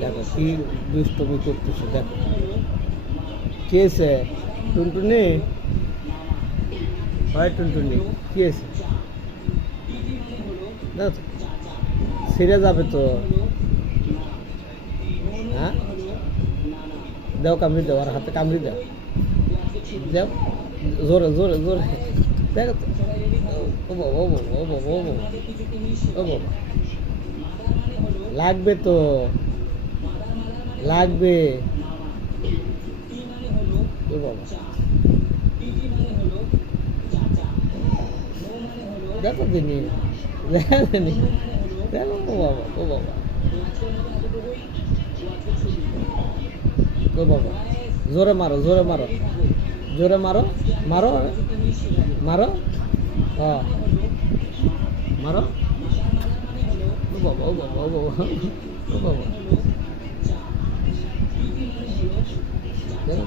দেখো কি দুষ্টমি করতেছে, দেখো কি হয়েছে টুনটুনি, হয় টুনটুনি কি হয়েছে, দেখো তো ছিঁড়ে যাবে তো। হ্যাঁ দাও, কামড়ি দাও, আর হাতে কামড়ি দাও, দাও জোরে জোরে জোরে, দেখো তো। ও বাবা ও বাবা ও বাবা ও বাবা ও বাবা, লাগবে তো, লাগবে। ও বাবা, দেখো দিনি, দেখো দিনি, দেখো। ও বাবা ও বাবা ও বাবা, জোরে মারো জোরে মারো জোরে মারো, মারো মারো, হ্যাঁ মারো। ও বাবা ও বাবা ও বাবা ও বাবা, দেখো